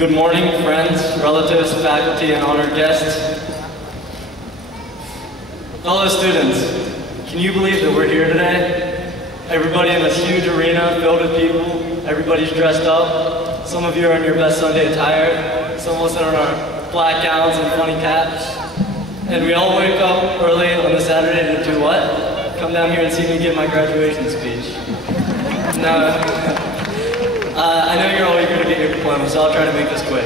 Good morning, friends, relatives, faculty, and honored guests. Fellow students, can you believe that we're here today? Everybody in this huge arena filled with people, everybody's dressed up. Some of you are in your best Sunday attire, some of us are in our black gowns and funny caps. And we all wake up early on the Saturday to do what? Come down here and see me give my graduation speech. Now, I know you're all eager to get your diploma, so I'll try to make this quick.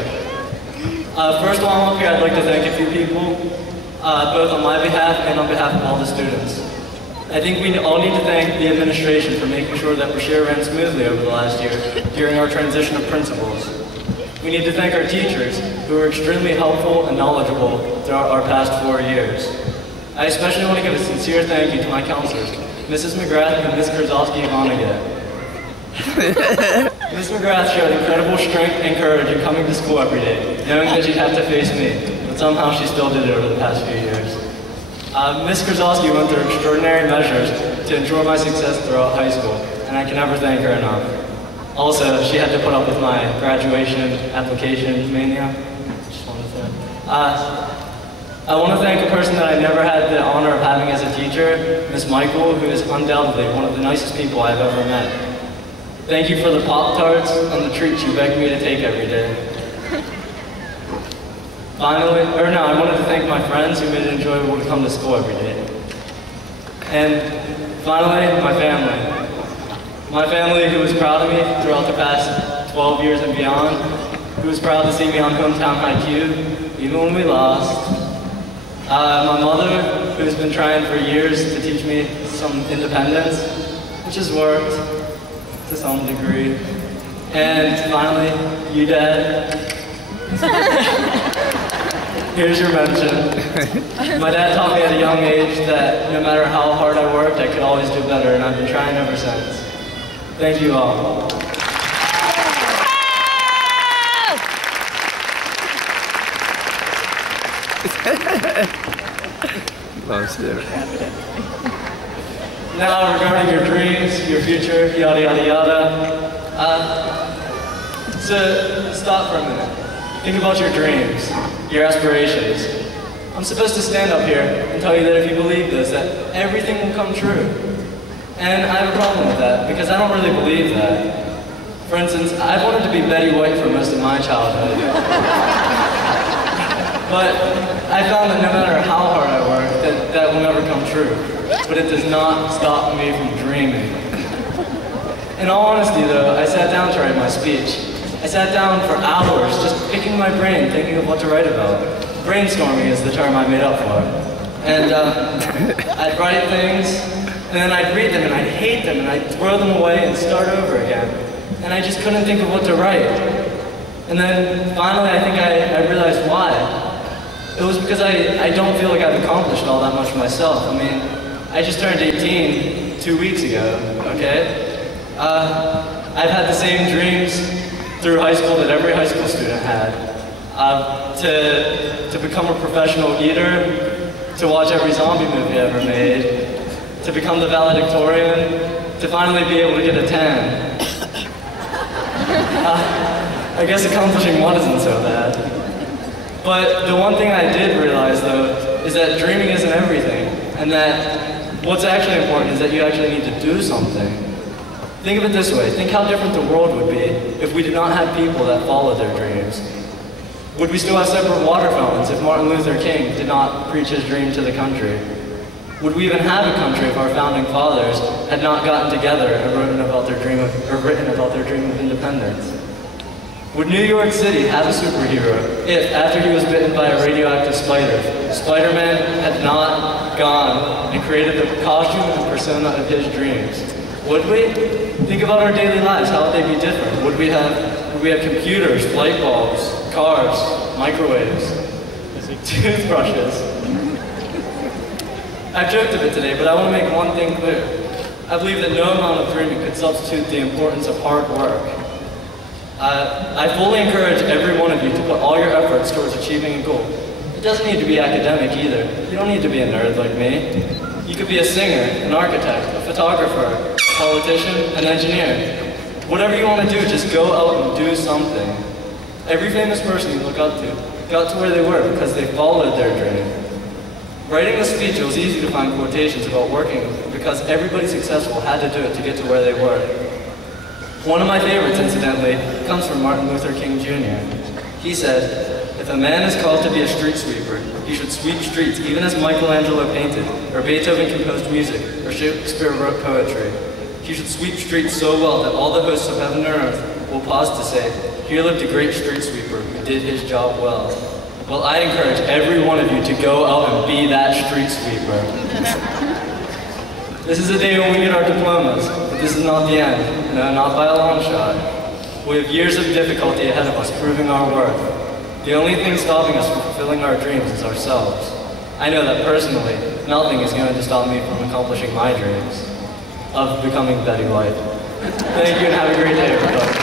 First while I'm up here, I'd like to thank a few people, both on my behalf and on behalf of all the students. I think we all need to thank the administration for making sure that Bashir ran smoothly over the last year during our transition of principals. We need to thank our teachers, who were extremely helpful and knowledgeable throughout our past 4 years. I especially want to give a sincere thank you to my counselors, Mrs. McGrath and Ms. Kurzowski-Vonnegut. Ms. McGrath showed incredible strength and courage in coming to school every day, knowing that she'd have to face me, but somehow she still did it over the past few years. Ms. Kurzowski went through extraordinary measures to ensure my success throughout high school, and I can never thank her enough. Also, she had to put up with my graduation application mania. I want to thank a person that I never had the honor of having as a teacher, Ms. Michael, who is undoubtedly one of the nicest people I've ever met. Thank you for the Pop-Tarts and the treats you begged me to take every day. I wanted to thank my friends who made it enjoyable to come to school every day. And finally, my family. My family who was proud of me throughout the past 12 years and beyond, who was proud to see me on Hometown IQ, even when we lost. My mother, who's been trying for years to teach me some independence, which has worked to some degree. And finally, you, Dad. Here's your mention. My dad taught me at a young age that no matter how hard I worked, I could always do better, and I've been trying ever since. Thank you all. Now, regarding your dreams, your future, yada yada yada. So stop for a minute. Think about your dreams, your aspirations. I'm supposed to stand up here and tell you that if you believe this, that everything will come true. And I have a problem with that, because I don't really believe that. For instance, I wanted to be Betty White for most of my childhood. But I found that no matter how hard I work, that will never come true. But it does not stop me from dreaming. In all honesty though, I sat down to write my speech. I sat down for hours just picking my brain, thinking of what to write about. Brainstorming is the term I made up for. And I'd write things, and then I'd read them and I'd hate them and I'd throw them away and start over again. And I just couldn't think of what to write. And then finally I think I realized why. It was because I don't feel like I've accomplished all that much myself. I mean, I just turned 18 2 weeks ago, okay? I've had the same dreams through high school that every high school student had. To become a professional eater, to watch every zombie movie ever made, to become the valedictorian, to finally be able to get a 10. I guess accomplishing one isn't so bad. But the one thing I did realize, though, is that dreaming isn't everything, and that what's actually important is that you actually need to do something. Think of it this way. Think how different the world would be if we did not have people that followed their dreams. Would we still have separate water fountains if Martin Luther King did not preach his dream to the country? Would we even have a country if our founding fathers had not gotten together and written about their dream of independence? Would New York City have a superhero if, after he was bitten by a radioactive spider, Spider-Man had not gone and created the costume and persona of his dreams? Would we? Think about our daily lives. How would they be different? Would we have computers, light bulbs, cars, microwaves, toothbrushes? I've joked a bit today, but I want to make one thing clear. I believe that no amount of dreaming could substitute the importance of hard work. I fully encourage every one of you to put all your efforts towards achieving a goal. It doesn't need to be academic either. You don't need to be a nerd like me. You could be a singer, an architect, a photographer, a politician, an engineer. Whatever you want to do, just go out and do something. Every famous person you look up to got to where they were because they followed their dream. Writing a speech, it was easy to find quotations about working because everybody successful had to do it to get to where they were. One of my favorites, incidentally, comes from Martin Luther King Jr. He said, "If a man is called to be a street sweeper, he should sweep streets even as Michelangelo painted, or Beethoven composed music, or Shakespeare wrote poetry. He should sweep streets so well that all the hosts of heaven and earth will pause to say, 'Here lived a great street sweeper who did his job well.'" Well, I encourage every one of you to go out and be that street sweeper. This is the day when we get our diplomas, but this is not the end. No, not by a long shot. We have years of difficulty ahead of us proving our worth. The only thing stopping us from fulfilling our dreams is ourselves. I know that personally, nothing is going to stop me from accomplishing my dreams of becoming Betty White. Thank you and have a great day, everybody.